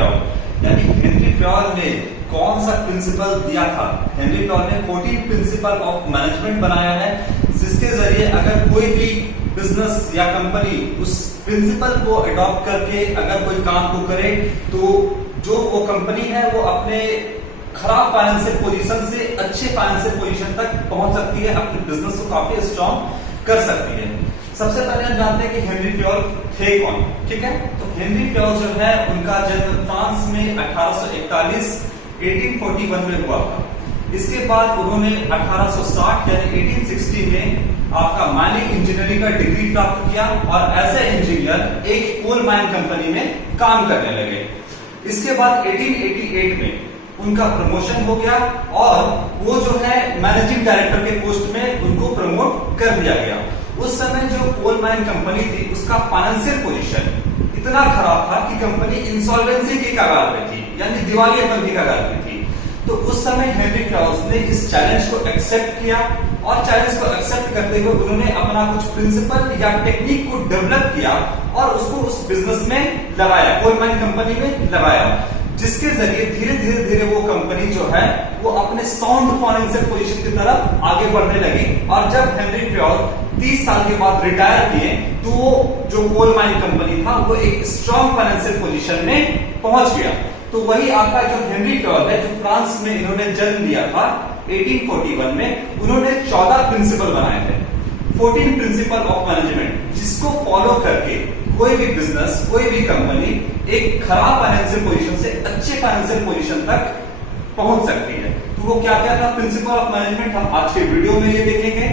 Fayol. यानी Henry Fayol ने कौन सा प्रिंसिपल दिया था? हेनरी फ्योल ने 14 प्रिंसिपल ऑफ मैनेजमेंट बनाया है, जिसके जरिए अगर कोई भी बिजनेस या कंपनी उस प्रिंसिपल को अडॉप्ट करके अगर कोई काम को करे तो जो वो कंपनी है वो अपने खराब फाइनेंशियल पोजीशन से अच्छे फाइनेंशियल पोजीशन तक पहुंच सकती है, अपने बिजनेस को काफी स्ट्रॉन्ग कर सकती है। सबसे पहले हम जानते हैं कि हेनरी फ्योल थे कौन। ठीक है, तो हेनरी फ्योल जो है उनका जन्म फ्रांस में 1841 में हुआ था। इसके बाद उन्होंने 1860 यानी 1860 में आपका माइनिंग इंजीनियरिंग का डिग्री प्राप्त किया और एज ए इंजीनियर एक कोल माइन कंपनी में काम करने लगे। इसके बाद 1888 में उनका प्रमोशन हो गया और वो जो है मैनेजिंग डायरेक्टर के पोस्ट में उनको प्रमोट कर दिया गया। उस समय जो कोल माइन कंपनी थी उसका फाइनेंशियल पोजीशन इतना खराब था कि कंपनी इंसॉल्वेंसी की कगार पे थी, यानी दिवालियेपन की कगार पे थी। तो उस समय हेनरी फ्योल ने इस चैलेंज को एक्सेप्ट किया और चैलेंज को एक्सेप्ट करते हुए उन्होंने अपना कुछ प्रिंसिपल या टेक्निक को डेवलप किया और उसको उस बिजनेस में लगाया, कोल माइन कंपनी में लगाया, जिसके जरिए धीरे धीरे वो कंपनी जो है वो अपने साउंड फाइनेंशियल पोजीशन की तरफ आगे बढ़ने लगी। और जब हेनरी फ्योल 30 साल के बाद रिटायर किए तो वो जो कोल माइन कंपनी था वो एक स्ट्रॉन्ग फाइनेंशियल पोजीशन में पहुंच गया। तो वही आपका जो हेनरी फ्योल है, जो फ्रांस में इन्होंने जन्म लिया था 1841 में, उन्होंने 14 प्रिंसिपल बनाए थे, 14 प्रिंसिपल ऑफ मैनेजमेंट, जिसको फॉलो करके कोई भी बिजनेस, कोई भी कंपनी एक खराब फाइनेंशियल पोजीशन से अच्छे फाइनेंशियल पोजीशन तक पहुंच सकती है। तो वो क्या क्या था प्रिंसिपल ऑफ मैनेजमेंट, हम आज के वीडियो में ये देखेंगे।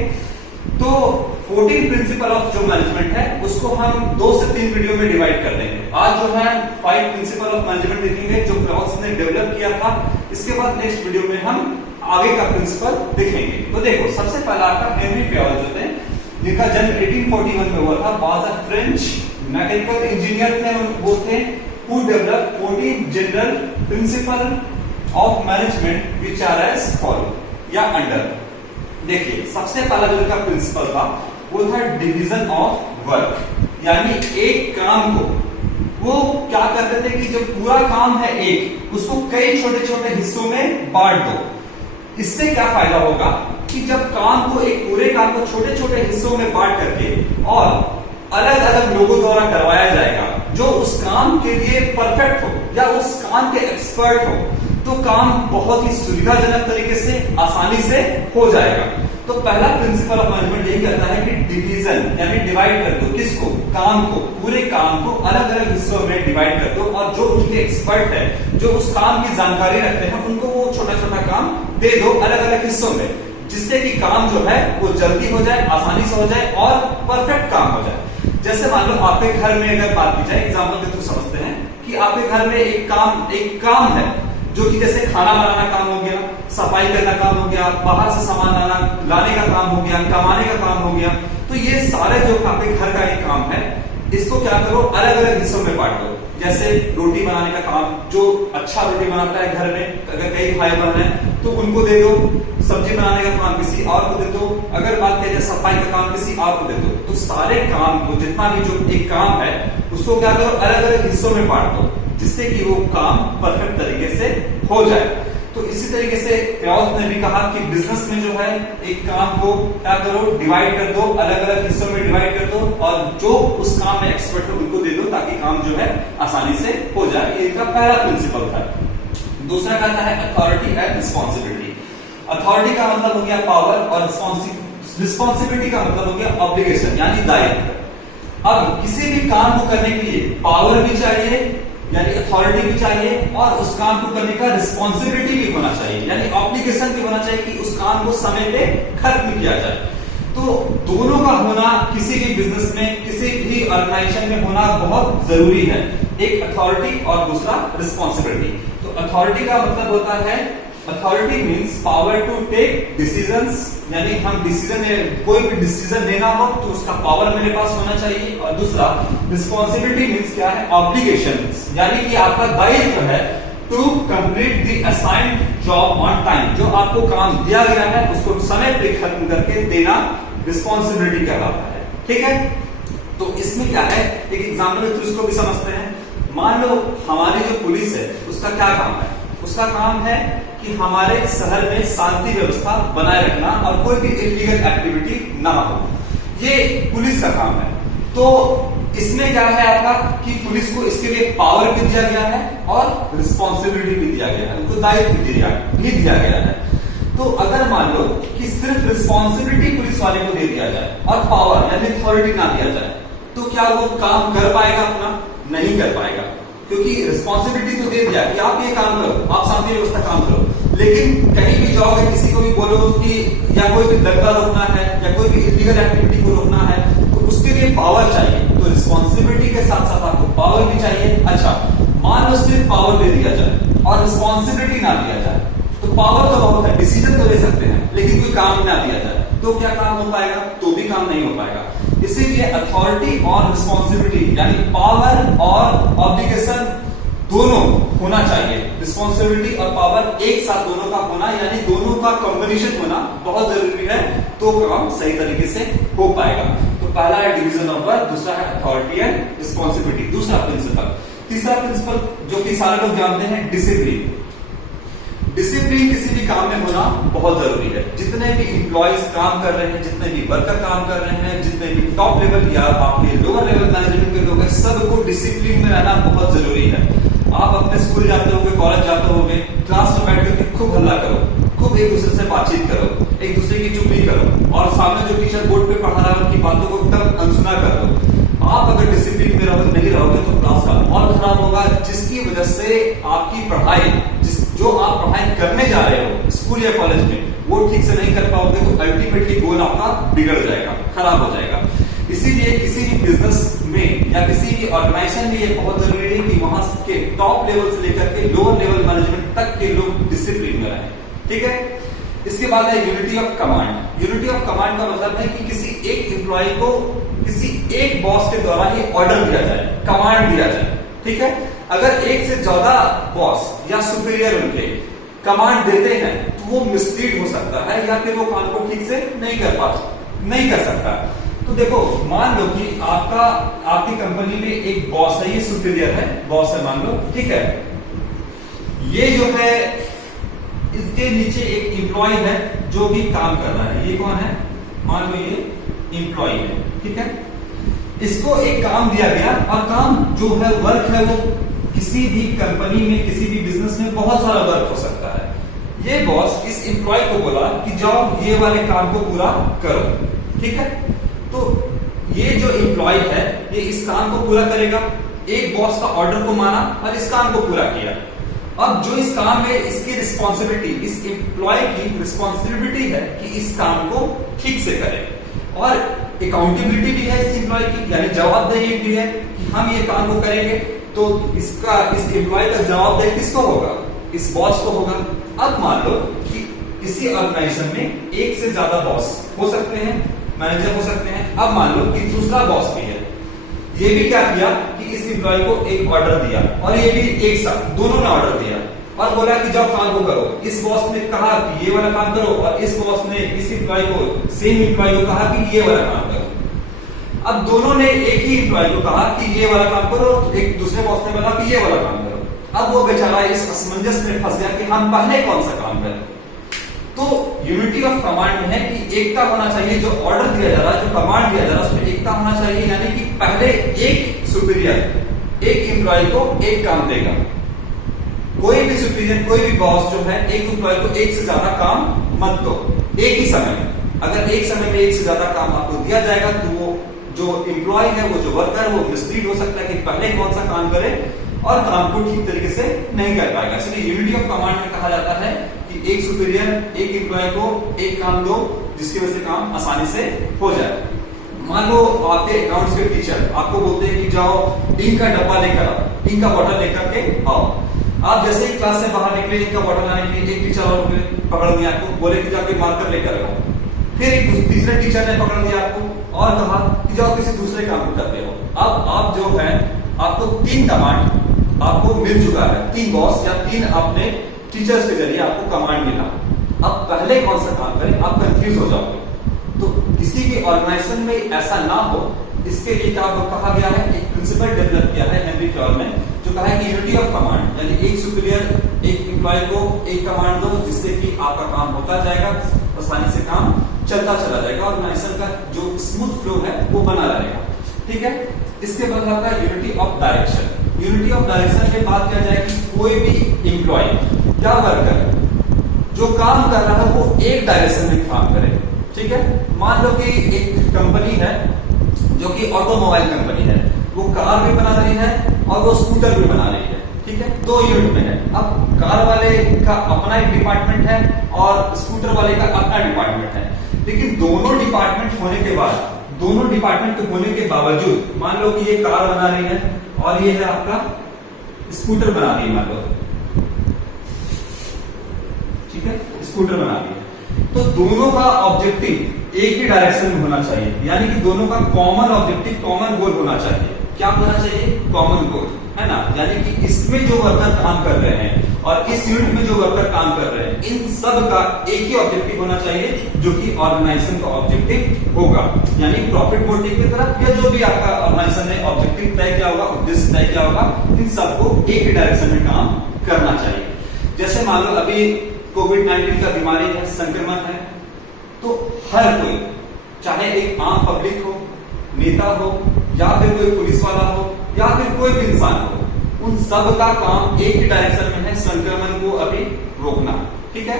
तो 14 प्रिंसिपल ऑफ जो मैनेजमेंट है उसको हम 2 से 3 वीडियो में डिवाइड कर देंगे। आज जो है 5 प्रिंसिपल ऑफ मैनेजमेंट देखेंगे जो फ्योल ने डेवलप किया था। इसके बाद नेक्स्ट वीडियो में हम आगे का प्रिंसिपल देखेंगे। तो देखो, सबसे पहला आपका हेनरी फ्योल जो थे, जिनका जन्म 1841 में हुआ था, was a French mechanical engineer थे। वो थे who develop 14 general principle of management which are as follow या अंडर। देखिए, सबसे पहला जो इनका प्रिंसिपल था वो था डिवीजन ऑफ वर्क, यानी एक काम को वो क्या करते थे कि जो पूरा काम है एक, उसको कई छोटे छोटे हिस्सों में बांट दो। इससे क्या फायदा होगा कि जब काम को, एक पूरे काम को छोटे छोटे हिस्सों में बांट करके और अलग अलग लोगों द्वारा करवाया जाएगा जो उस काम के लिए परफेक्ट हो या उस काम के एक्सपर्ट हो, तो काम बहुत ही सुविधाजनक तरीके से, आसानी से हो जाएगा। तो पहला प्रिंसिपल ऑफ मैनेजमेंट यही कहता है कि डिवीजन यानी डिवाइड कर दो, किसको? काम को, पूरे काम को अलग अलग हिस्सों में डिवाइड कर दो और जो उनके एक्सपर्ट है, जो उस काम की जानकारी रखते हैं, उनको वो छोटा छोटा काम दे दो अलग अलग हिस्सों में, जिससे कि काम जो है वो जल्दी हो जाए, आसानी से हो जाए और परफेक्ट काम हो जाए। जैसे मान लो आपके घर में अगर बात की जाए, एग्जाम्पल के थ्रू समझते हैं कि आपके घर में एक काम है जो कि जैसे खाना बनाना काम हो गया, सफाई करना काम हो गया, बाहर से सामान लाने का काम हो गया, कमाने का काम हो गया। तो ये सारे जो आपके घर का एक काम है, इसको क्या करो, अलग अलग हिस्सों में बांट दो। जैसे रोटी बनाने का काम, जो अच्छा रोटी बनाता है घर में, अगर कई भाई बहन है तो उनको दे दो। सब्जी बनाने का काम किसी और को दे दो। अगर बात करें सफाई का काम किसी और को दे दो। तो सारे काम को, जितना भी जो एक काम है, उसको क्या करो, अलग अलग हिस्सों में बांट दो, जिससे कि वो काम परफेक्ट तरीके से हो जाए। तो इसी तरीके से फ्योल ने भी कहा कि बिजनेस में जो है एक काम को क्या करो, डिवाइड कर दो, अलग अलग हिस्सों में डिवाइड कर दो और जो उस काम में एक्सपर्ट है उनको दे दो, ताकि काम जो है आसानी से हो जाए। ये इनका पहला प्रिंसिपल था। दूसरा कहता है अथॉरिटी एंड रिस्पॉन्सिबिलिटी। अथॉरिटी का मतलब हो गया पावर और रिस्पॉन्सिबिलिटी का मतलब हो गया ऑब्लिगेशन यानी दायित्व। अब किसी भी काम को करने के लिए पावर भी चाहिए यानी अथॉरिटी भी चाहिए और उस काम को करने का रिस्पॉन्सिबिलिटी भी होना चाहिए यानी ऑब्लिगेशन भी होना चाहिए कि उस काम को समय पे खत्म किया जाए। तो दोनों का होना किसी भी बिजनेस में, किसी भी ऑर्गेनाइजेशन में होना बहुत जरूरी है, एक अथॉरिटी और दूसरा रिस्पॉन्सिबिलिटी। तो अथॉरिटी का मतलब होता है, authority means power to take decisions, यानी हम डिसीजन, कोई भी डिसीजन लेना हो तो उसका पावर मेरे पास होना चाहिए। और दूसरा रिस्पॉन्सिबिलिटी मीन्स क्या है, ऑब्लिगेशंस, यानी कि आपका दायित्व है to complete the assigned job on time. जो आपको काम दिया गया है उसको समय पे खत्म करके देना रिस्पॉन्सिबिलिटी कहलाता है। ठीक है, तो इसमें क्या है, एक एग्जाम्पल के थ्रू इसको भी समझते हैं। मान लो हमारी जो पुलिस है उसका क्या काम है, उसका काम है कि हमारे शहर में शांति व्यवस्था बनाए रखना और कोई भी इलीगल एक्टिविटी ना हो, ये पुलिस का काम है। तो इसमें क्या है आपका कि पुलिस को इसके लिए पावर भी दिया गया है और रिस्पॉन्सिबिलिटी भी दिया गया है, उनको दायित्व भी दिया गया है। तो अगर मान लो कि सिर्फ रिस्पॉन्सिबिलिटी पुलिस वाले को दे दिया जाए और पावर यानी अथॉरिटी ना दिया जाए, तो क्या वो काम कर पाएगा अपना? नहीं कर पाएगा, क्योंकि रिस्पॉन्सिबिलिटी तो दे दिया कि आप ये काम करो, आप शांति व्यवस्था काम करो, लेकिन कहीं भी जाओगे किसी को भी बोलो कि या कोई भी दंगा रोकना है या कोई भी इलीगल एक्टिविटी को रोकना है, तो उसके लिए पावर चाहिए। तो रिस्पॉन्सिबिलिटी के साथ साथ आपको पावर भी चाहिए। अच्छा, मान लो सिर्फ पावर दे दिया जाए और रिस्पॉन्सिबिलिटी ना दिया जाए, तो पावर तो बहुत है, डिसीजन तो ले सकते हैं, लेकिन कोई काम ना दिया जाए तो क्या काम हो पाएगा? तो भी काम नहीं हो पाएगा। इसीलिए अथॉरिटी और रिस्पॉन्सिबिलिटी यानी पावर और ऑब्लिगेशन दोनों होना चाहिए। रिस्पॉन्सिबिलिटी और पावर एक साथ दोनों का होना यानी दोनों का कॉम्बिनेशन होना बहुत जरूरी है, तो काम सही तरीके से हो पाएगा। तो पहला है डिवीजन ऑफ वर्क, दूसरा है अथॉरिटी एंड रिस्पॉन्सिबिलिटी, दूसरा प्रिंसिपल। तीसरा प्रिंसिपल जो कि सारे लोग जानते हैं, डिसिप्लिन। डिसिप्लिन किसी भी काम में होना बहुत जरूरी है। जितने भी इंप्लॉइज काम कर रहे हैं, जितने भी वर्कर काम कर रहे हैं, जितने भी टॉप लेवल या आपके लोअर लेवल मैनेजमेंट के लोग हैं, सबको डिसिप्लिन में रहना बहुत जरूरी है। आप अपने स्कूल जाते होंगे, कॉलेज जाते होंगे, क्लास में बैठ करके खूब हल्ला करो, खूब एक दूसरे से बातचीत करो, एक दूसरे की चुगली करो और सामने जो टीचर बोर्ड पे पढ़ा रहा है उनकी बातों को एकदम अनसुना कर दो। आप अगर डिसिप्लिन में नहीं रहोगे तो क्लास का माहौल खराब होगा, जिसकी वजह से आपकी पढ़ाई जो आप पढ़ाई करने जा रहे हो स्कूल या कॉलेज में वो ठीक से नहीं कर पाओगे, तो अल्टीमेटली गोल आपका बिगड़ जाएगा, खराब हो जाएगा। इसीलिए किसी भी बिजनेस में या किसी भी ऑर्गेनाइजेशन में ये बहुत जरूरी है कि वहां के टॉप लेवल से लेकर के लोअर लेवल मैनेजमेंट तक के लोग डिसिप्लिन में रहें। ठीक है। इसके बाद है unity of command. Unity of command का मतलब है कि किसी एक एम्प्लॉय को किसी एक बॉस के द्वारा ही ऑर्डर दिया जाए, कमांड दिया जाए। ठीक है। अगर एक से ज्यादा बॉस या सुपीरियर उनके कमांड देते हैं तो वो मिसलीड हो सकता है या फिर वो काम को ठीक से नहीं कर सकता। तो देखो, मान लो कि आपकी कंपनी में एक बॉस है, ये सुपीरियर है, बॉस है मान लो, ठीक है। ये जो है इसके नीचे एक एम्प्लॉय है जो भी काम कर रहा है। ये कौन है? मान लो ये एम्प्लॉय है, ठीक है। इसको एक काम दिया गया और काम जो है वर्क है वो किसी भी कंपनी में किसी भी बिजनेस में बहुत सारा वर्क हो सकता है। ये बॉस इस एम्प्लॉय को बोला कि जाओ ये वाले काम को पूरा करो, ठीक है। तो ये जो एम्प्लॉय है ये इस काम को पूरा करेगा, एक बॉस का ऑर्डर को माना और इस काम को पूरा किया। अब जो इस काम में इसकी रिस्पॉन्सिबिलिटी, इस एम्प्लॉय की रिस्पॉन्सिबिलिटी है कि इस काम को ठीक से करे और अकाउंटेबिलिटी भी है इस एम्प्लॉय की, यानी जवाबदेही भी है कि हम ये काम को करेंगे। तो इस एम्प्लॉय का जवाबदेही किसको होगा? इस बॉस को होगा। अब मान लो कि किसी ऑर्गेनाइजेशन में एक से ज्यादा बॉस हो सकते हैं, मैनेजर हो सकते हैं। अब मान लो कि दूसरा बॉस भी है, ये भी क्या किया कि इस एम्प्लॉय को एक ऑर्डर दिया और ये भी एक साथ दोनों ने ऑर्डर दिया और बोला कि जाओ काम को करो। इस बॉस ने कहा कि ये वाला काम करो और इस बॉस ने इस एम्प्लॉय को, सेम एम्प्लॉय को कहा कि ये वाला काम करो। अब दोनों ने एक ही एम्प्लॉय को कहा कि ये वाला काम करो, एक दूसरे बॉस ने बोला कि ये वाला काम करो। अब वो बेचारा इस असमंजस में फंस गया कि हम पहले कौन सा काम करें। तो यूनिटी ऑफ कमांड में है कि एकता होना चाहिए, जो ऑर्डर दिया जा रहा है, जो कमांड दिया जा रहा है उसमें एकता होना चाहिए, यानी कि पहले एक सुपीरियर एक एम्प्लॉय को एक काम देगा। कोई भी सुपीरियर, कोई भी बॉस जो है एक एम्प्लॉय को एक से ज्यादा काम मत दो एक ही समय में। अगर एक समय में एक से ज्यादा काम आपको दिया जाएगा तो वो जो एम्प्लॉय है, वो जो वर्कर है, वो मिसलीड हो सकता है कि पहले कौन सा काम करे और काम को ठीक तरीके से नहीं कर पाएगा। इसलिए यूनिटी ऑफ कमांड में कहा जाता है कि एक सुपीरियर एक एम्प्लॉय को एक काम दो जिसकी वजह से काम आसानी से हो जाए। मान लो आपके अकाउंट्स के टीचर आपको बोलते हैं कि जाओ इंक का डब्बा लेकर आओ, इंक का बॉटल लेकर के आओ। आप जैसे ही क्लास से बाहर निकले इंक का बॉटल लाने के लिए एक टीचर और पकड़ दिया आपको, बोले कि जाके मार्कर लेकर आओ। फिर एक तीसरे टीचर ने पकड़ दिया आपको और कहा कि जाओ किसी दूसरे काम को करते हो। अब आप जो है आपको 3 कमांड आपको मिल चुका है, 3 बॉस या 3 अपने टीचर्स के जरिए आपको कमांड मिला। अब पहले कौन सा काम करें, आप कंफ्यूज हो जाओगे। तो किसी भी ऑर्गेनाइजेशन में ऐसा ना हो, इसके लिए क्या कहा गया है, एक प्रिंसिपल डेवलप किया है हेनरी फ्योल ने, जो कहा है कि यूनिटी ऑफ कमांड, यानी एक सुपीरियर एक एम्प्लॉय को एक कमांड दो जिससे कि आपका काम होता जाएगा, आसानी से काम चलता चला जाएगा, ऑर्गेनाइजेशन का जो स्मूथ फ्लो है वो बना रहेगा। ठीक है, इसके बाद आता है unity of direction. Unity of direction के बाद क्या जाए कि कोई भी एम्प्लॉय क्या वर्कर जो काम कर रहा है वो एक डायरेक्शन में काम करे। ठीक है, मान लो कि एक कंपनी है जो कि ऑटोमोबाइल कंपनी है, वो कार भी बना रही है और वो स्कूटर भी बना रही है। ठीक है, दो यूनिट में है। अब कार वाले का अपना एक डिपार्टमेंट है और स्कूटर वाले का अपना डिपार्टमेंट है, लेकिन दोनों डिपार्टमेंट होने के बाद, दोनों डिपार्टमेंट होने के बावजूद, मान लो कि ये कार बना रही है और ये है आपका स्कूटर बना रही है, मान लो, ठीक है, स्कूटर बना रही है, तो दोनों का ऑब्जेक्टिव एक ही डायरेक्शन में होना चाहिए, यानी कि दोनों का कॉमन ऑब्जेक्टिव, कॉमन गोल होना चाहिए। क्या होना चाहिए? कॉमन गोल, है ना। यानी कि इसमें जो वर्कर काम कर रहे हैं और इस यूनिट में जो वर्कर काम कर रहे हैं, इन सब का एक ही ऑब्जेक्टिव होना चाहिए, जो कि ऑर्गेनाइजेशन का ऑब्जेक्टिव होगा, यानी प्रॉफिट मोटिव की तरफ, या जो भी आपका ऑर्गेनाइजेशन ने ऑब्जेक्टिव तय किया होगा, उद्देश्य तय किया होगा, इन सबको एक ही डायरेक्शन में काम करना चाहिए। जैसे मान लो अभी कोविड-19 का बीमारी है, संक्रमण है, तो हर कोई, चाहे एक आम पब्लिक हो, नेता हो, या फिर कोई पुलिस वाला हो, या फिर कोई भी इंसान हो, उन सब का काम एक ही डायरेक्शन में है, संक्रमण को अभी रोकना। ठीक है,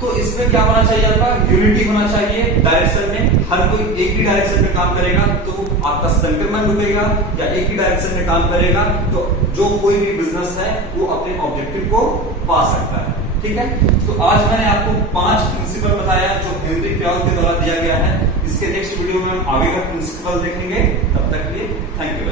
तो इसमें क्या होना चाहिए? आपका यूनिटी होना चाहिए डायरेक्शन में, हर कोई एक ही डायरेक्शन में काम करेगा तो आपका संक्रमण रुकेगा, या एक ही डायरेक्शन में काम करेगा तो जो कोई भी बिजनेस है वो अपने ऑब्जेक्टिव को पा सकता है। ठीक है, तो आज मैंने आपको 5 प्रिंसिपल बताया जो हेनरी फ्योल के द्वारा दिया गया है। इसके नेक्स्ट वीडियो में हम आगे का प्रिंसिपल देखेंगे। तब तक के लिए थैंक यू।